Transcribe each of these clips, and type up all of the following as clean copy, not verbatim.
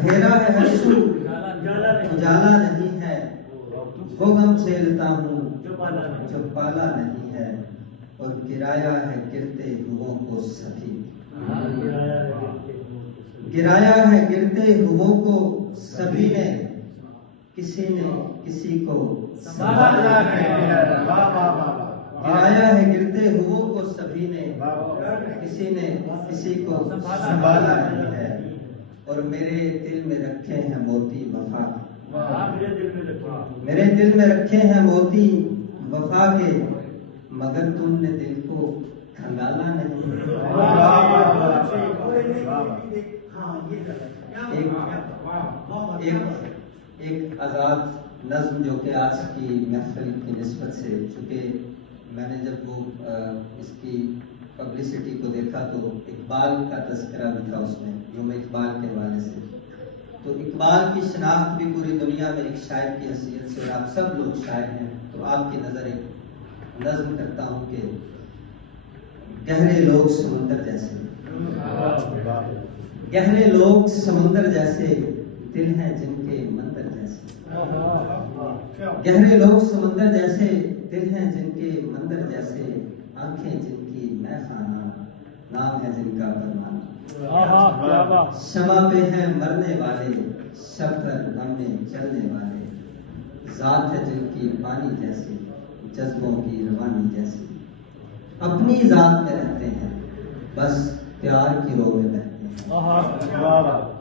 اندھیرا ہے ہر سو اجالا نہیں ہے، وہ غم جھیلتا ہوں جو پالا نہیں ہے، اور گرایا ہے گرتے ہوئوں کو سبھی، گرایا ہے گرتے ہوئوں کو سبھی نے، کسی نے کسی کو سنبھالا نہیں ہے، گرایا ہے گرتے ہوئوں کو سبھی نے، کسی نے کسی کو سنبھالا نہیں ہے، اور میرے دل میں رکھے ہیں موتی وفا کے، میرے دل میں رکھے ہیں موتی وفا کے، مگر تم نے دل کو کھنگالا نہیں۔ ایک آزاد نظم جو کہ آج کی محفل کی نسبت سے، چونکہ میں نے جب وہ اس کی پبلسٹی کو دیکھا تو اقبال کا تذکرہ بھی تھا اس میں، یوم اقبال کے حوالے سے، تو اقبال کی شناخت بھی پوری دنیا میں ایک شاعر کی حیثیت سے، اور آپ سب لوگ شاعر ہیں، تو آپ کی نظر ایک نظم کرتا ہوں کہ گہرے لوگ سمندر جیسے، گہرے لوگ سمندر جیسے، دل ہیں جن کے مندر جیسے، گہرے لوگ سمندر جیسے، دل ہیں جن کے مندر جیسے، آنکھیں جن کی میں خانہ، نام ہے جن کا فرمان، شمع پہ ہیں مرنے والے، شب بھر غم میں جلنے والے، ذات ہے جن کی پانی جیسے، جذبوں کی روانی جیسی، اپنی ذات میں رہتے ہیں بس پیار کی رو میں بہتے ہیں،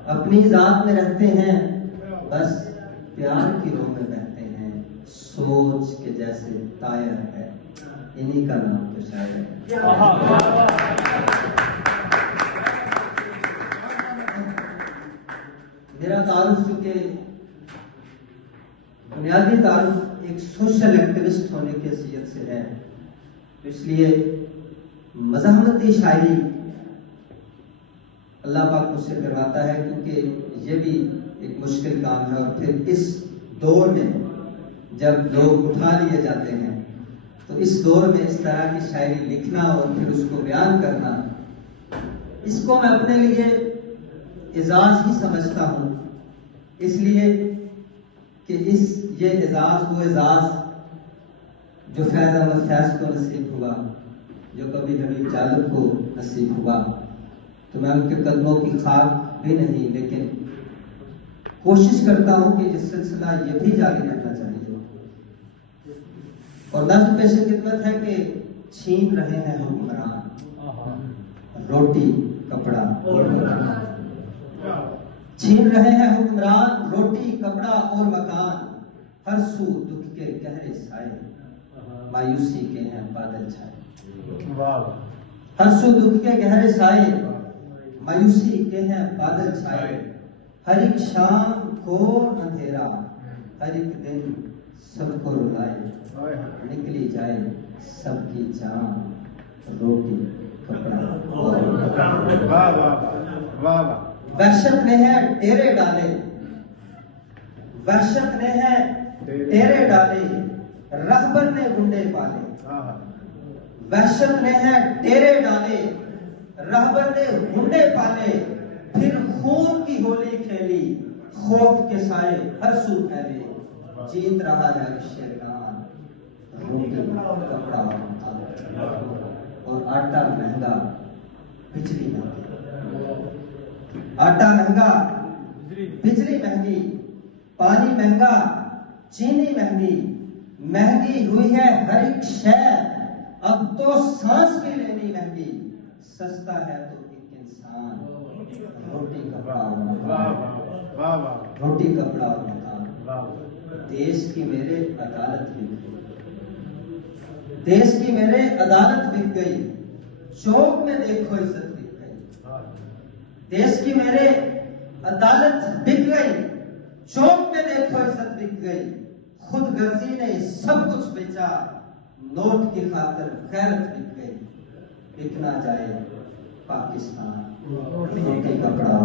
اپنی ذات میں رہتے ہیں بس پیار کی رو میں بہتے ہیں، سوچ کے جیسے طائر ہے انہی کا نام تو شاعر ہے۔ میرا تعارف چونکہ بنیادی تعارف ایک سوشل ایکٹیوسٹ ہونے کی حیثیت سے ہے، اس لیے مزاحمتی شاعری اللہ پاک مجھ سے کرواتا ہے، کیونکہ یہ بھی ایک مشکل کام ہے، اور پھر اس دور میں جب لوگ اٹھا لیے جاتے ہیں تو اس دور میں اس طرح کی شاعری لکھنا اور پھر اس کو بیان کرنا، اس کو میں اپنے لیے اعزاز ہی سمجھتا ہوں، اس لیے کہ یہ اعزاز وہ اعزاز جو فیض احمد فیض کو نصیب ہوا، جو کبھی حبیب جالب کو نصیب ہوا، تو میں ان کے قدموں کی خاک بھی نہیں، لیکن کوشش کرتا ہوں کہ یہ سلسلہ یہ بھی جاری رہنا چاہیے، اور نظم پیش خدمت ہے کہ چھین رہے ہیں حکمران روٹی کپڑا اور مکان، چھین رہے ہیں حکمران روٹی کپڑا اور مکان، ہر سو دکھ کے گہرے سائے، مایوسی کے ہیں بادل چھائے، ہر سو دکھ کے گہرے سائے، مایوسی کے ہیں بادل چھائے، ہر ایک شام کو اندھیرا، ہر ایک دن سب کو رلائے، نکلی جائے سب کی جان، روٹی کپڑا اور وحشت نے ہے ڈیرے ڈالے، وحشت نے ہے ڈیرے ڈالے، رہبر نے گنڈے پالے، وحشت نے ہے ڈیرے ڈالے، رہبر نے گنڈے پالے، پھر خون کی ہولی کھیلی، خوف کے سائے ہر سو پھیلے، جیت رہا ہے شیطان، روٹی کپڑا اور آٹا مہنگا بجلی مہنگی، آٹا مہنگا بجلی مہنگی، پانی مہنگا چینی مہنگی، مہنگی ہوئی ہے ہر ایک شے، اب تو سانس بھی لینی مہنگی، سستا ہے تو ایک انسان، روٹی کپڑا اور مکان، روٹی کپڑا اور مکان، دیش کی میرے عدالت بک گئی، دیش کی میرے عدالت بک گئی، چوک میں دیکھو عزت بک گئی، دیش کی میرے عدالت بک گئی، چوک میں دیکھو عزت بک گئی، خود غرضی نے سب کچھ بیچا، نوٹ کی خاطر غیرت بک گئی، بک نہ جائے پاکستان، روٹی کپڑا